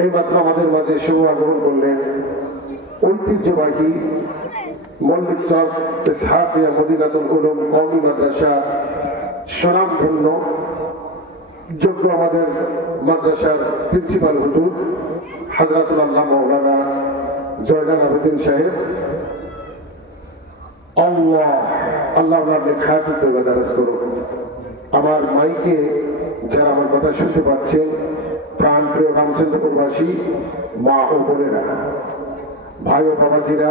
এই মাত্র আমাদের মাঝে শুভ আগমন করলেন ঐতিহ্যবাহী মল্লিক সাহেব ইসহাকিয়া মদিনাতুল উলুম কওমি মাদ্রাসা স্বনামধন্য যোগ্য আমাদের মাদ্রাসার প্রিন্সিপাল হুজুর হযরতুল আল্লাহ মাওলানা জয়নাল আবেদিন সাহেব। আল্লাহ আল্লাহ আপনার খায়াতুল তৈবা দারাজ করুন। আমার মাইকে যারা আমার কথা শুনতে পাচ্ছেন, প্রাণ প্রিয় রামচন্দ্রপুরবাসী মা ও বোনেরা, ভাই ও বাবাজিরা,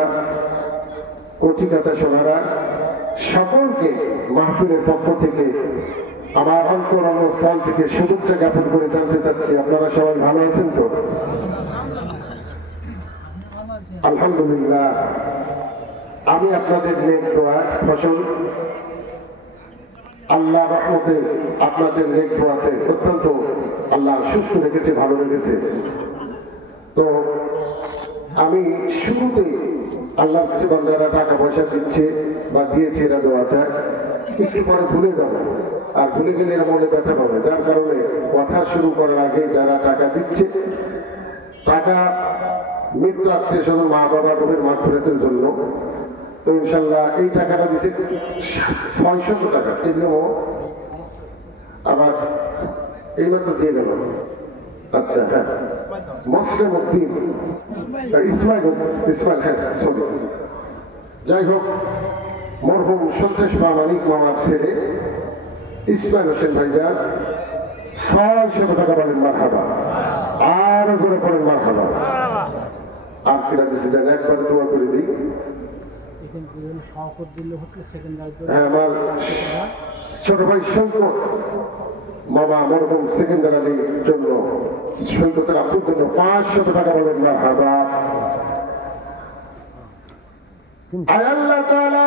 কচি কাঁচা সোনারা, সকলকে মাহফিলের পক্ষ থেকে আমার অন্তরস্থল থেকে শুভেচ্ছা জ্ঞাপন করে জানতে চাচ্ছি আপনারা সবাই ভালো আছেন তো? আলহামদুলিল্লাহ। আমি আপনাদের নেক দোয়া ফসল আল্লাহ রহমতে আপনাদের নেক দোয়াতে অত্যন্ত আল্লাহ সুস্থ রেখেছে, ভালো রেখেছে। তো আমি শুরুতে আল্লাহর কাছে বান্দারা টাকা পয়সা দিচ্ছে বা দিয়েছে, এরা দোয়া চায়, একটু পরে ভুলে যাবো, আর ভুলে গেলে এরা মনে ব্যথা পাবে। যার কারণে কথা শুরু করার আগে যারা টাকা দিচ্ছে, টাকা মৃত্যু আত্মীয় স্বজন মা বাবা বোনের মাগফিরাতের জন্য, তো ইনশাল্লাহ এই টাকাটা দিচ্ছে 600 টাকা, এগুলো আবার এইমাত্র দিয়ে গেল। আচ্ছা, হ্যাঁ, মুসলিম উদ্দিন ইসমাইল, হ্যাঁ সরি, যাই হোক, মরহুম সন্তোষ প্রামাণিক মামার ছেলে ইসমাইল হোসেন ভাইজান 600 টাকা বলেন মারহাবা, আর জোরে পড়েন মারহাবা। আর কিনা দিচ্ছে যেন একবারে দোয়া করে দিই। হ্যাঁ, আমার ছোট ভাই শঙ্কর মামা মরহুম সেকেন্ডার আলীর জন্য, সৈকতের আপুর জন্য 500 টাকা বলেন মারহাবা। আল্লাহ তাআলা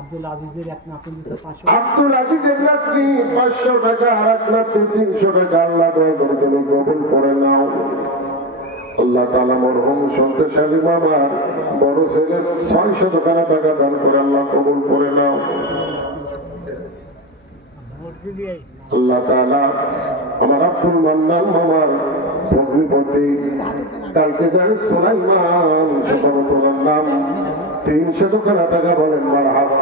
আব্দুল আজিজের এক নাতি 500, আব্দুল আজিজের নাতি 500 টাকা, আর এক নাতি 300 টাকা। আল্লাহ দয়া করে তুমি কবুল করে নাও। আল্লাহ তাআলা মরহুম সন্তোষ আলী মামার বড় ছেলের 600 টাকা দান করে আল্লাহ কবুল করে নাও। আল্লাহ তাআলা আমার আব্দুল মান্নান মামার ভগ্নিপতি কালকে যাই সুলাইমান সুবহানাল্লাহর নাম 300 টাকা বলেন মারহাবা।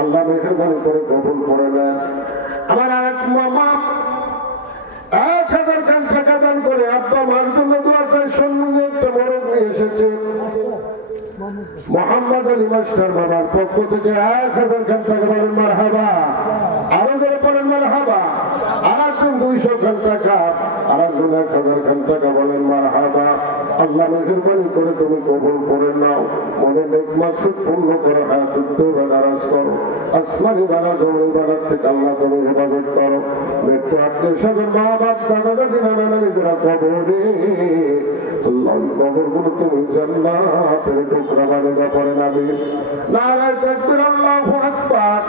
আল্লাহ মেহরবানি করে কবুল করে নেন। আমার আরেক মামা 1000 টাকা দান করে আব্বা মার জন্য দোয়া চাই। সন্ন্যে একটা মোরগ নিয়ে এসেছে মোহাম্মদ আলী মাস্টার বাবার পক্ষ থেকে 1000 টাকা বলেন মারহাবা, আরো যারা বলেন মারহাবা। আর একজন 200 টাকা, আর একজন 1000 টাকা বলেন মারহাবা। আল্লাহ মেহরবানি করে তুমি কবুল করে নাও, মনে নেক মাকসুদ পূর্ণ করো, হায়াতুত তওবা দারাজ করো, আসমানি বালা জমিন বালার থেকে আল্লাহ তুমি হেফাজত করো। মৃত্যু আত্মীয় স্বজন মা বাপ দাদা দাদি নানা নানি যারা কবরে, আল্লাহ কবরগুলো তুমি জান্নাতের টুকরা বানিয়ে পড়েন আমিন। নারায়ে তাকবীর, আল্লাহু আকবার।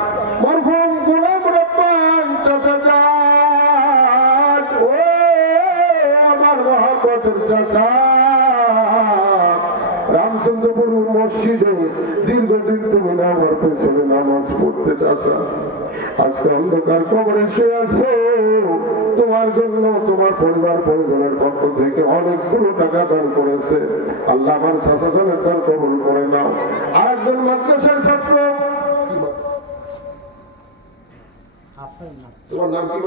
মরহুম গোলাম রব্বান চাচা যান, ও আমার মহব্বতের চাচা, রামচন্দ্রপুর মসজিদে দীর্ঘদিন তুমি আমার পেছনে নামাজ পড়তে চাচা, আজকে অন্ধকার কবরে শুয়ে আছো। তোমার জন্য তোমার পরিবার পরিজনের পক্ষ থেকে অনেকগুলো টাকা দান করেছে। আল্লাহ আমার চাচা জানের দান কবুল করে নাও। আর একজন মাদ্রাসার ছাত্র, তোমার নাম কি?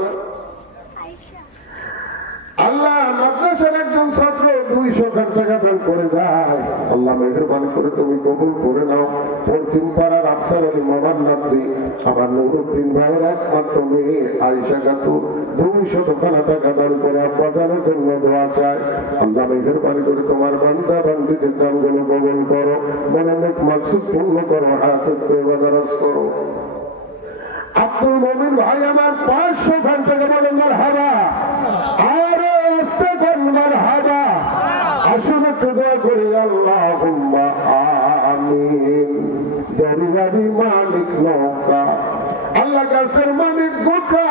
আল্লাহ মাদ্রাসার একজন ছাত্র 200 টাকা দান করে যায়। আল্লাহ মেহরবানি করে তুমি কবুল করে নাও। পশ্চিম পাড়ার আফসার আলী মামার নাতনি আমার নুরুদ্দিন ভাইয়ের একমাত্র মেয়ে আয়েশা খাতুন 200 টাকা দান করে আব্বা জানের জন্য দোয়া চায়। আল্লাহ মেহরবানি করে তোমার বান্দা বান্দীদের দানগুলো কবুল করো, মনে নেক মাকসুদ পূর্ণ করো, হায়াতুত তওবা দারাজ করো। আব্দুল মুমিন ভাই আমার 500 টাকা বলেন মারহাবা, আরে আস্তে বলেন মারহাবা। আসুন একটু দোয়া করি, আল্লাহুম্মা আমিন। দরিয়ারি মালিক নৌকা, আল্লাহ গাছের মালিক গোটা,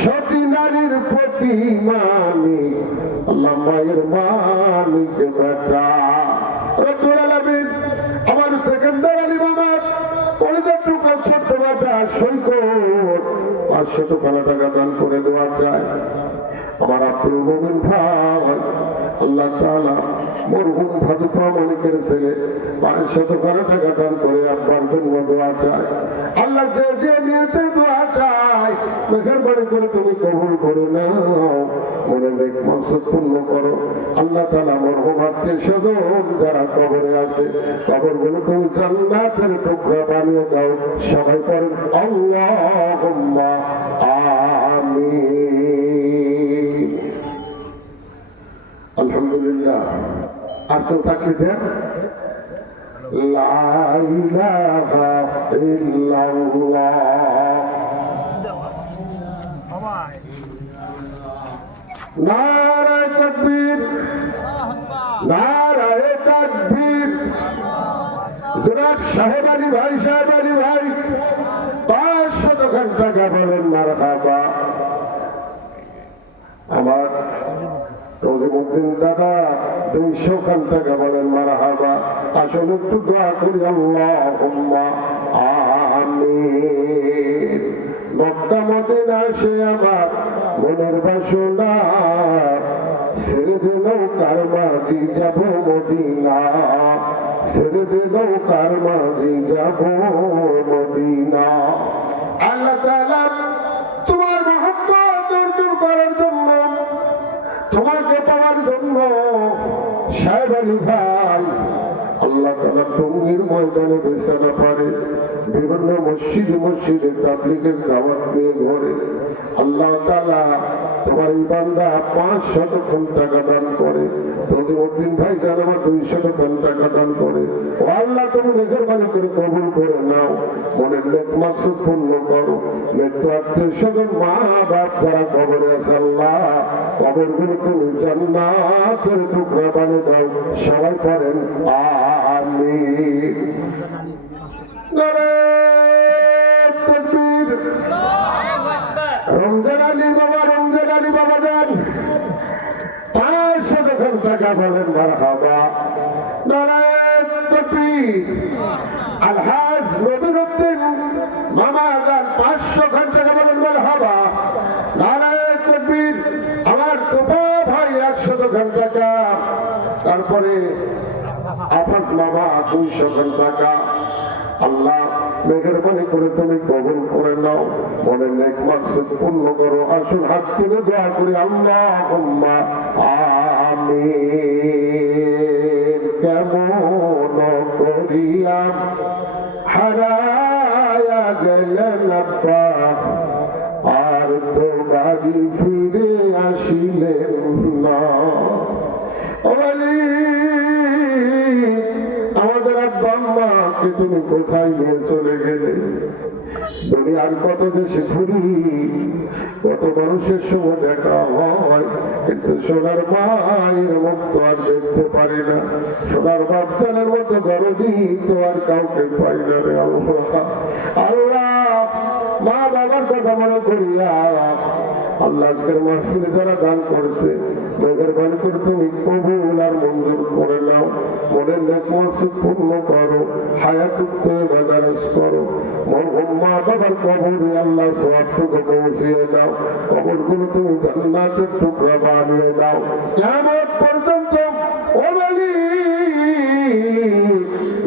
সতী না নারীর প্রতি মানিক, আল্লাহ মায়ের মানিক বেটা রব্বুল আলামিন আমার সেকেন্দার আলী মামার কলেজের টুকরা ছোট্ট বেটা সৈকত 500 টাকা দান করে দেওয়া যায়। আমার আব্দুল মুমিন ভাই আল্লাহ তাআলা মরহুম ভাদু প্রামাণিকের ছেলে 500 টাকা দান করে আব্বার জন্য দোয়া চায়। আল্লাহ যে যে নিয়তে দোয়া চায় মেহেরবানি করে তুমি কবুল করে নাও, মনে নেক মাকসুদ পূর্ণ করো। আল্লাহ তাআলা মরহুম আত্মীয়-স্বজন যারা কবরে আছে কবরগুলো তুমি জান্নাতের টুকরা বানিয়ে দাও। সবাই পড়েন আল্লাহুম্মা আমিন। আলহামদুলিল্লাহ। আর কেউ থাকলে দেন লা ইলাহা ইল্লাল্লাহ। নারায়ে তাকবীর, নারায়ে তাকবীর। জনাব সাহেব আলী ভাই, সাহেব আলী ভাই 500 টাকা বলেন মারহাবা। আমার তজিমুদ্দিন দাদা 200 টাকা বলেন মারহাবা। আসলে একটু দোয়া করি আল্লাহুম্মা আমিন। মক্কা মদিনা সে আমার মনের বাসনা, ছেড়ে দিলেও কার মাঝি যাব মদিনা, ছেড়ে দিলেও কার মাঝি যাব মদিনা। আল্লাহ তাআলা তোমার মহব্বত অর্জন করার জন্য, তোমাকে পাওয়ার জন্য সাহেব আলী ভাই আল্লাহ তাআলা টঙ্গীর ময়দানে বিছানা পারে, বিভিন্ন মসজিদে তাবলীগের দাওয়াত নিয়ে ঘরে। আল্লাহ তাআলা তোমার এই বান্দা 500 টাকা দান করে, তজিমুদ্দিন ভাই জান আমার 200 টাকা দান করে। ও আল্লাহ তুমি মেহেরবানি করে কবুল করে নাও, মনের নেক মাকসুদ পূর্ণ করো। মৃত্যু আত্মীয়-স্বজন মা বাপ যারা কবরে আছে আল্লাহ কবরগুলো তুমি জান্নাতের টুকরা বানিয়ে দাও। সবাই পড়েন আমিন। নারায়ে তাকবীর। রমজান আলী বাবা, রমজান আলী বাবা যান 500 টাকা বলেন মারহাবা। নারায়ে তাকবীর। আলহাজ নবীরুদ্দিন মামা যান 500 টাকা বলেন মারহাবা। নারায়ে তাকবীর। আমার তোপা ভাই 100 টাকা। তারপরে আফাজ মামা 200 টাকা। আল্লাহ মেহেরবানি করে তুমি কবুল করে নাও, মনের নেক মাকসুদ পূর্ণ করো। আসুন হাত তুলে দোয়া করি আল্লাহুম্মা আমিন। কেমন করিয়া হারায়া গেলেন আব্বা, আর তো বাড়ি ফিরে আসিলেন না। আমাদের আব্বা আম্মাকে তুমি কোথায় নিয়ে চলে গেলে? দুনিয়ার কত দেশে ঘুরি, কত মানুষের সঙ্গে দেখা হয়, কিন্তু সোনার মায়ের মুখ তো আর দেখতে পারি না। সোনার বাচ্চাদের মতো দরদি তো আর কাউকে পাই না রে আল্লাহ। আল্লাহ মা বাবার কথা মনে করিয়া আল্লাহ আজকের মাহফিলে যারা দান করছে মেহেরবানি করে তুমি কবুল আর মঞ্জুর করে নাও, মনের নেক মাকসুদ পূর্ণ করো, হায়াতুত তাইয়্যিবা দারাজ করো। মরহুম মা বাবার কবরে আল্লাহ সওয়াবটুকু পৌঁছিয়ে দাও, কবরগুলো তুমি জান্নাতের টুকরা বানিয়ে দাও। কিয়ামত পর্যন্ত ওলি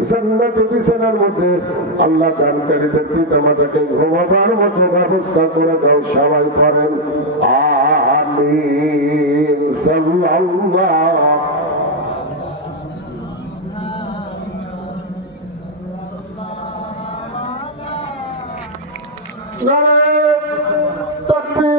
জান্নাতের বিছানার মধ্যে আল্লাহ দানকারীদের পিতা মাতাকে ঘুমাবার মতো ব্যবস্থা করে দাও। সবাই পড়েন আমিন। সাল্লাল্লাহু নারায়ে